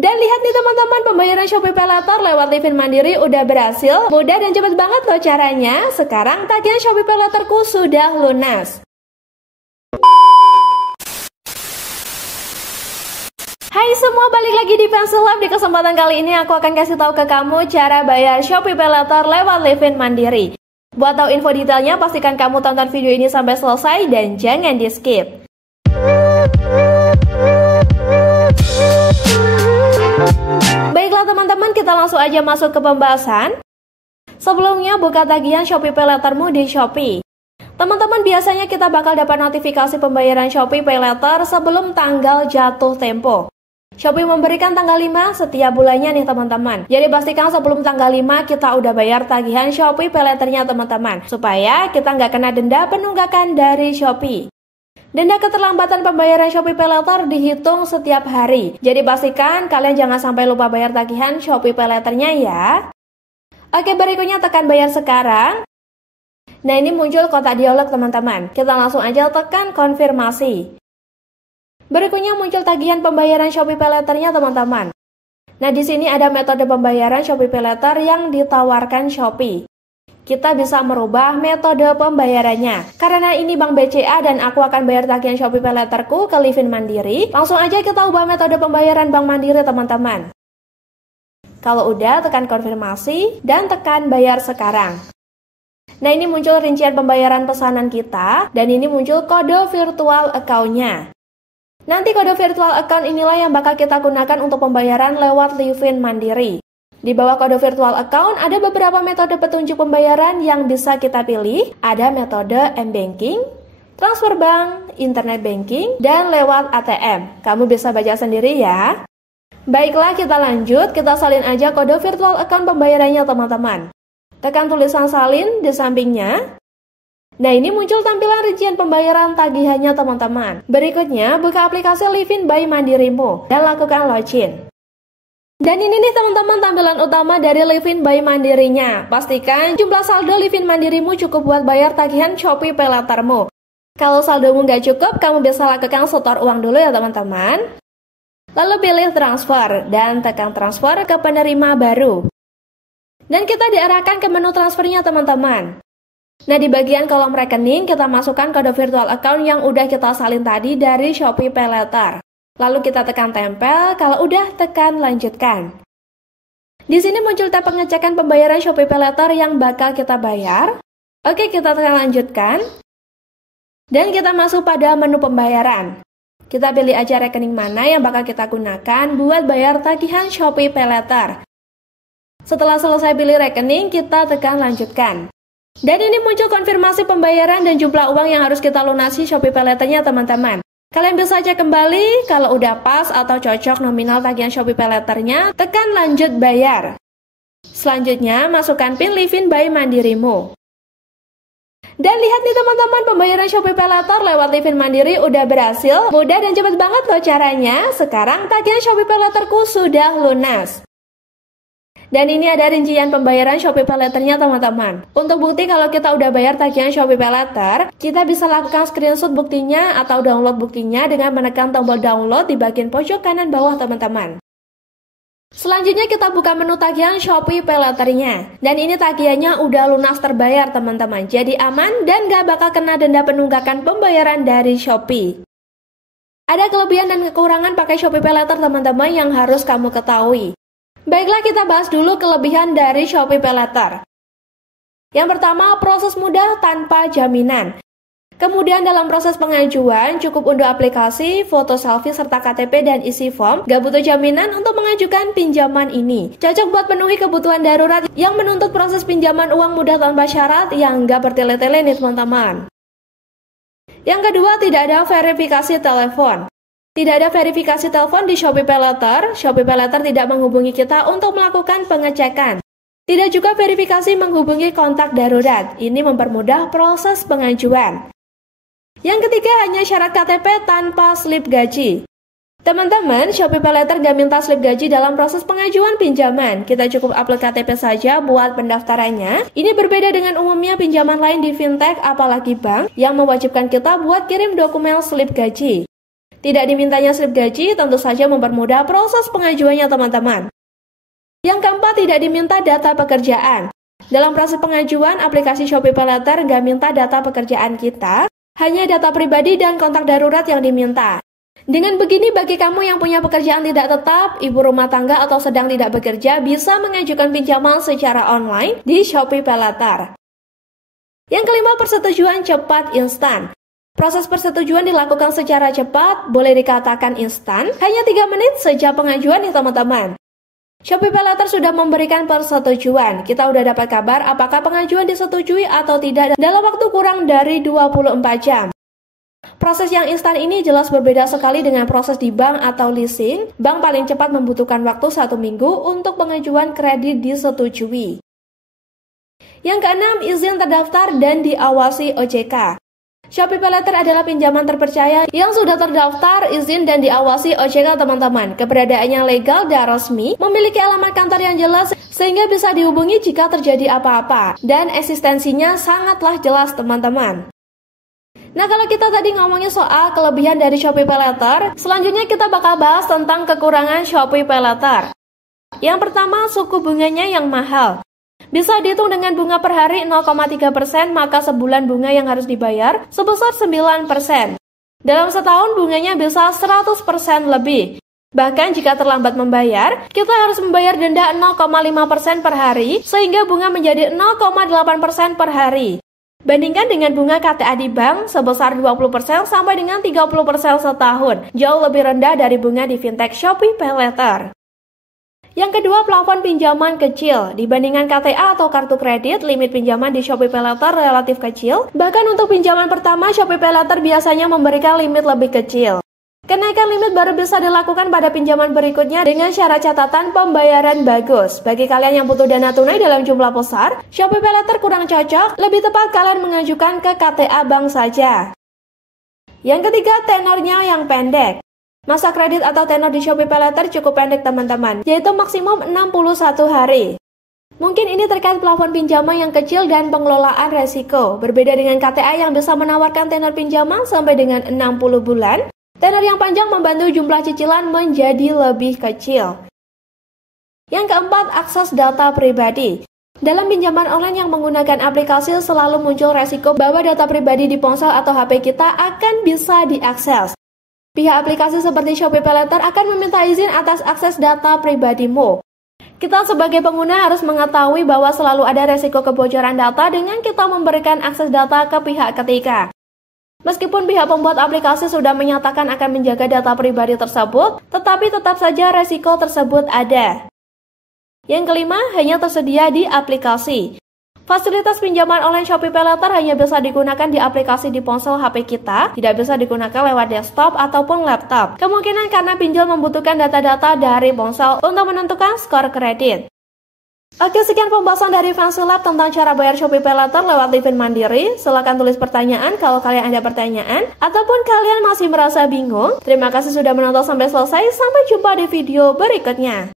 Dan lihat nih teman-teman, pembayaran Shopee Pay Later lewat Livin Mandiri udah berhasil. Mudah dan cepat banget loh caranya. Sekarang tagihan Shopee Pay Laterku sudah lunas. Hai semua, balik lagi di Pencil Lab. Di kesempatan kali ini aku akan kasih tahu ke kamu cara bayar Shopee Pay Later lewat Livin Mandiri. Buat tahu info detailnya, pastikan kamu tonton video ini sampai selesai dan jangan di skip. Baiklah teman-teman, kita langsung aja masuk ke pembahasan. Sebelumnya, buka tagihan Shopee Pay Latermu di Shopee. Teman-teman, biasanya kita bakal dapat notifikasi pembayaran Shopee Pay Later sebelum tanggal jatuh tempo. Shopee memberikan tanggal 5 setiap bulannya nih teman-teman. Jadi pastikan sebelum tanggal 5 kita udah bayar tagihan Shopee Pay Laternya teman-teman, supaya kita nggak kena denda penunggakan dari Shopee. Denda keterlambatan pembayaran Shopee Pay Later dihitung setiap hari. Jadi pastikan kalian jangan sampai lupa bayar tagihan Shopee Pay Laternya ya. Oke, berikutnya tekan bayar sekarang. Nah, ini muncul kotak dialog teman-teman. Kita langsung aja tekan konfirmasi. Berikutnya muncul tagihan pembayaran Shopee Pay Laternya teman-teman. Nah, di sini ada metode pembayaran Shopee Pay Later yang ditawarkan Shopee. Kita bisa merubah metode pembayarannya. Karena ini Bank BCA dan aku akan bayar tagihan Shopee Pay Laterku ke Livin Mandiri, langsung aja kita ubah metode pembayaran Bank Mandiri teman-teman. Kalau udah, tekan konfirmasi dan tekan bayar sekarang. Nah, ini muncul rincian pembayaran pesanan kita dan ini muncul kode virtual account-nya. Nanti kode virtual account inilah yang bakal kita gunakan untuk pembayaran lewat Livin Mandiri. Di bawah kode virtual account ada beberapa metode petunjuk pembayaran yang bisa kita pilih. Ada metode m-banking, transfer bank, internet banking, dan lewat ATM. Kamu bisa baca sendiri ya. Baiklah, kita lanjut. Kita salin aja kode virtual account pembayarannya teman-teman. Tekan tulisan salin di sampingnya. Nah, ini muncul tampilan rincian pembayaran tagihannya teman-teman. Berikutnya, buka aplikasi Livin by Mandirimu dan lakukan login. Dan ini nih teman-teman tampilan utama dari Livin by Mandirinya. Pastikan jumlah saldo Livin Mandirimu cukup buat bayar tagihan Shopee Pay Latermu. Kalau saldomu nggak cukup, kamu bisa lakukan setor uang dulu ya teman-teman. Lalu pilih transfer dan tekan transfer ke penerima baru. Dan kita diarahkan ke menu transfernya teman-teman. Nah, di bagian kolom rekening kita masukkan kode virtual account yang udah kita salin tadi dari Shopee Pay Later. Lalu kita tekan tempel, kalau udah tekan lanjutkan. Di sini muncul tab pengecekan pembayaran Shopee Pay Later yang bakal kita bayar. Oke, kita tekan lanjutkan. Dan kita masuk pada menu pembayaran. Kita pilih aja rekening mana yang bakal kita gunakan buat bayar tagihan Shopee Pay Later. Setelah selesai pilih rekening, kita tekan lanjutkan. Dan ini muncul konfirmasi pembayaran dan jumlah uang yang harus kita lunasi Shopee Pay Laternya teman-teman. Kalian bisa cek kembali, kalau udah pas atau cocok nominal tagihan Shopee Pay Laternya, tekan lanjut bayar. Selanjutnya, masukkan PIN Livin by Mandirimu. Dan lihat nih teman-teman, pembayaran Shopee Pay Later lewat Livin Mandiri udah berhasil. Mudah dan cepat banget loh caranya. Sekarang tagihan Shopee Pay Laterku sudah lunas. Dan ini ada rincian pembayaran Shopee Pay Laternya teman-teman. Untuk bukti kalau kita udah bayar tagihan Shopee Pay Later, kita bisa lakukan screenshot buktinya atau download buktinya dengan menekan tombol download di bagian pojok kanan bawah teman-teman. Selanjutnya kita buka menu tagihan Shopee Pay Laternya. Dan ini tagihannya udah lunas terbayar teman-teman. Jadi aman dan gak bakal kena denda penunggakan pembayaran dari Shopee. Ada kelebihan dan kekurangan pakai Shopee Pay Later teman-teman yang harus kamu ketahui. Baiklah, kita bahas dulu kelebihan dari Shopee Pay Later. Yang pertama, proses mudah tanpa jaminan. Kemudian dalam proses pengajuan, cukup unduh aplikasi, foto selfie serta KTP dan isi form. Gak butuh jaminan untuk mengajukan pinjaman ini. Cocok buat penuhi kebutuhan darurat yang menuntut proses pinjaman uang mudah tanpa syarat yang gak bertele-tele nih teman-teman. Yang kedua, tidak ada verifikasi telepon. Tidak ada verifikasi telepon di Shopee Pay Later. Shopee Pay Later tidak menghubungi kita untuk melakukan pengecekan. Tidak juga verifikasi menghubungi kontak darurat. Ini mempermudah proses pengajuan. Yang ketiga, hanya syarat KTP tanpa slip gaji. Teman-teman, Shopee Pay Later gak minta slip gaji dalam proses pengajuan pinjaman. Kita cukup upload KTP saja buat pendaftarannya. Ini berbeda dengan umumnya pinjaman lain di fintech, apalagi bank, yang mewajibkan kita buat kirim dokumen slip gaji. Tidak dimintanya slip gaji tentu saja mempermudah proses pengajuannya teman-teman. Yang keempat, tidak diminta data pekerjaan. Dalam proses pengajuan, aplikasi Shopee PayLater nggak minta data pekerjaan kita, hanya data pribadi dan kontak darurat yang diminta. Dengan begini, bagi kamu yang punya pekerjaan tidak tetap, ibu rumah tangga atau sedang tidak bekerja, bisa mengajukan pinjaman secara online di Shopee PayLater. Yang kelima, persetujuan cepat instan. Proses persetujuan dilakukan secara cepat, boleh dikatakan instan, hanya 3 menit sejak pengajuan nih teman-teman. Shopee PayLater sudah memberikan persetujuan. Kita udah dapat kabar apakah pengajuan disetujui atau tidak dalam waktu kurang dari 24 jam. Proses yang instan ini jelas berbeda sekali dengan proses di bank atau leasing. Bank paling cepat membutuhkan waktu 1 minggu untuk pengajuan kredit disetujui. Yang keenam, izin terdaftar dan diawasi OJK. Shopee PayLater adalah pinjaman terpercaya yang sudah terdaftar, izin, dan diawasi OJK teman-teman. Keberadaannya legal dan resmi, memiliki alamat kantor yang jelas sehingga bisa dihubungi jika terjadi apa-apa. Dan eksistensinya sangatlah jelas teman-teman. Nah, kalau kita tadi ngomongin soal kelebihan dari Shopee PayLater, selanjutnya kita bakal bahas tentang kekurangan Shopee PayLater. Yang pertama, suku bunganya yang mahal. Bisa dihitung dengan bunga per hari 0,3%, maka sebulan bunga yang harus dibayar sebesar 9%. Dalam setahun bunganya bisa 100% lebih. Bahkan jika terlambat membayar, kita harus membayar denda 0,5% per hari, sehingga bunga menjadi 0,8% per hari. Bandingkan dengan bunga KTA di bank sebesar 20% sampai dengan 30% setahun, jauh lebih rendah dari bunga di fintech Shopee PayLater. Yang kedua, plafon pinjaman kecil. Dibandingkan KTA atau kartu kredit, limit pinjaman di Shopee PayLater relatif kecil. Bahkan untuk pinjaman pertama, Shopee PayLater biasanya memberikan limit lebih kecil. Kenaikan limit baru bisa dilakukan pada pinjaman berikutnya dengan syarat catatan pembayaran bagus. Bagi kalian yang butuh dana tunai dalam jumlah besar, Shopee PayLater kurang cocok, lebih tepat kalian mengajukan ke KTA bank saja. Yang ketiga, tenornya yang pendek. Masa kredit atau tenor di Shopee PayLater cukup pendek teman-teman, yaitu maksimum 61 hari. Mungkin ini terkait plafon pinjaman yang kecil dan pengelolaan resiko. Berbeda dengan KTA yang bisa menawarkan tenor pinjaman sampai dengan 60 bulan, tenor yang panjang membantu jumlah cicilan menjadi lebih kecil. Yang keempat, akses data pribadi. Dalam pinjaman online yang menggunakan aplikasi selalu muncul resiko bahwa data pribadi di ponsel atau HP kita akan bisa diakses. Pihak aplikasi seperti Shopee PayLater akan meminta izin atas akses data pribadimu. Kita sebagai pengguna harus mengetahui bahwa selalu ada resiko kebocoran data dengan kita memberikan akses data ke pihak ketiga. Meskipun pihak pembuat aplikasi sudah menyatakan akan menjaga data pribadi tersebut, tetapi tetap saja resiko tersebut ada. Yang kelima, hanya tersedia di aplikasi. Fasilitas pinjaman online Shopee PayLater hanya bisa digunakan di aplikasi di ponsel HP kita, tidak bisa digunakan lewat desktop ataupun laptop. Kemungkinan karena pinjol membutuhkan data-data dari ponsel untuk menentukan skor kredit. Oke, sekian pembahasan dari Fansilab tentang cara bayar Shopee PayLater lewat Livin Mandiri. Silahkan tulis pertanyaan kalau kalian ada pertanyaan, ataupun kalian masih merasa bingung. Terima kasih sudah menonton sampai selesai, sampai jumpa di video berikutnya.